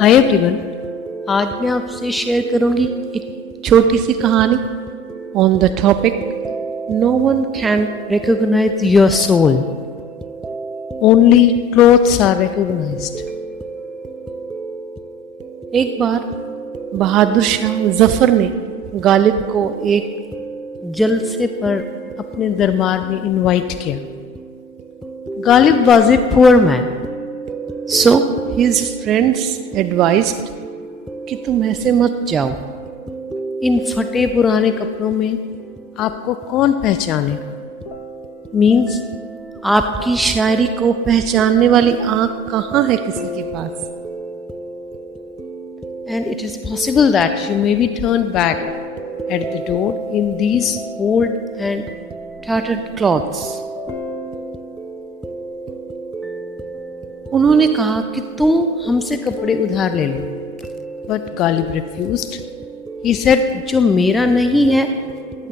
Hi everyone, आज मैं आपसे शेयर करूंगी एक छोटी सी कहानी on the topic no one can recognise your soul, only clothes are recognised. एक बार बहादुर शाह जफर ने गालिब को एक जलसे पर अपने दरबार में इनवाइट किया। Ghalib was a poor man, so his friends advised कि तुम ऐसे मत जाओ, इन फटे पुराने कपड़ों में आपको कौन पहचानेगा। मीन्स आपकी शायरी को पहचानने वाली आंख कहाँ है किसी के पास। And it is possible that you may be turn back at the door in these old and tattered clothes. उन्होंने कहा कि तुम हमसे कपड़े उधार ले लो, but Ghalib refused. He said, जो मेरा नहीं है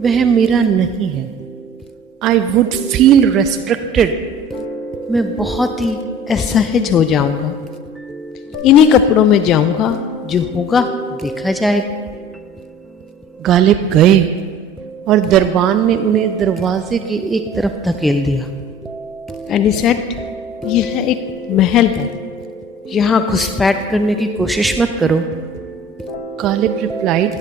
वह मेरा नहीं है। आई वुड फील रेस्ट्रिक्टेड, मैं बहुत ही असहज हो जाऊंगा। इन्हीं कपड़ों में जाऊंगा, जो होगा देखा जाएगा। गालिब गए और दरबान ने उन्हें दरवाजे के एक तरफ धकेल दिया। एंड ही सेड, यह एक महल है, यहाँ घुसपैठ करने की कोशिश मत करो। Ghalib replied,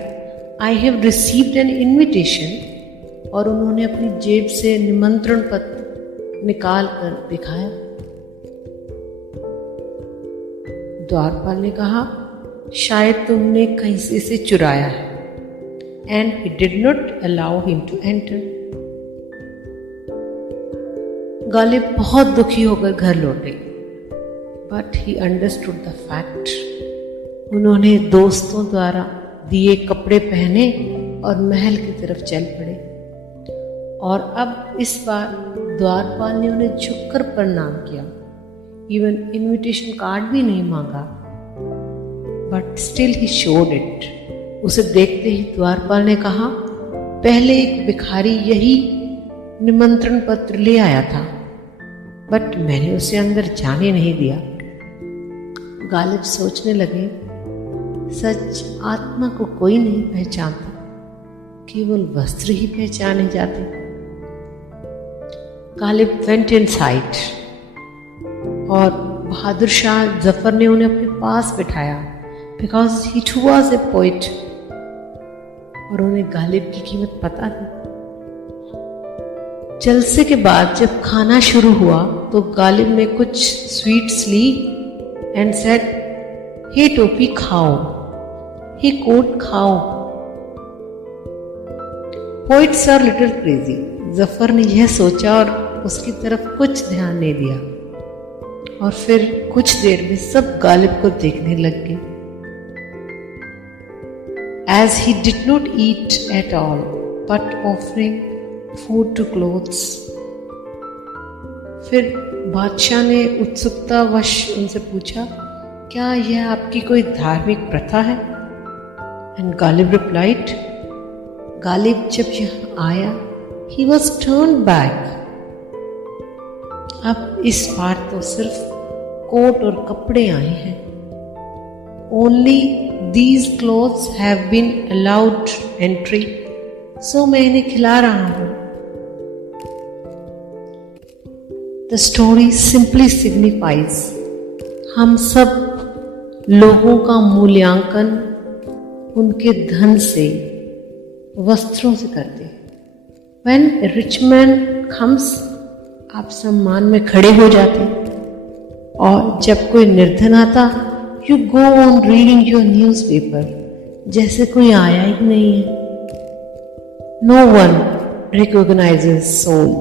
I have received an invitation. और उन्होंने अपनी जेब से निमंत्रण पत्र निकाल कर दिखाया। द्वारपाल ने कहा, शायद तुमने कहीं से इसे चुराया है। And he did not allow him to enter. Ghalib बहुत दुखी होकर घर लौटे, but he understood the fact. उन्होंने दोस्तों द्वारा दिए कपड़े पहने और महल की तरफ चल पड़े। और अब इस बार द्वारपाल ने उन्हें झुककर प्रणाम किया। इवन इनविटेशन कार्ड भी नहीं मांगा, but still he showed it. उसे देखते ही द्वारपाल ने कहा, पहले एक भिखारी यही निमंत्रण पत्र ले आया था, बट मैंने उसे अंदर जाने नहीं दिया। गालिब सोचने लगे, सच आत्मा को कोई नहीं पहचानता, केवल वस्त्र ही पहचाने जाते। गालिब वेंट इनसाइड और बहादुर शाह जफर ने उन्हें अपने पास बिठाया, because he too was a poet. और उन्हें गालिब की कीमत पता थी। जलसे के बाद जब खाना शुरू हुआ तो गालिब ने कुछ स्वीट्स ली एंड सेड, हे टोपी खाओ, हे कोट खाओ। Poets are little crazy. Zafar ने यह सोचा और उसकी तरफ कुछ ध्यान नहीं दिया। और फिर कुछ देर में सब गालिब को देखने लग गए। As he did not eat at all, but offering food to clothes. फिर बादशाह ने उत्सुकतावश उनसे पूछा, क्या यह आपकी कोई धार्मिक प्रथा है? एंड गालिब रिप्लाइड, गालिब जब यहाँ आया, he was turned back. अब इस बार तो सिर्फ कोट और कपड़े आए हैं। Only these clothes have been allowed entry, so मैं इन्हें खिला रहा हूँ। The story simply signifies, हम सब लोगों का मूल्यांकन उनके धन से, वस्त्रों से करते हैं। When a rich man comes, आप सम्मान में खड़े हो जाते हैं। और जब कोई निर्धन आता, You go on reading your newspaper, जैसे कोई आया ही नहीं है। No one recognizes soul,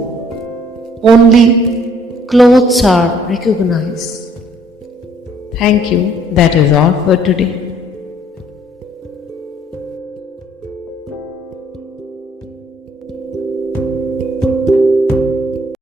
only clothes are recognized. Thank you. That is all for today.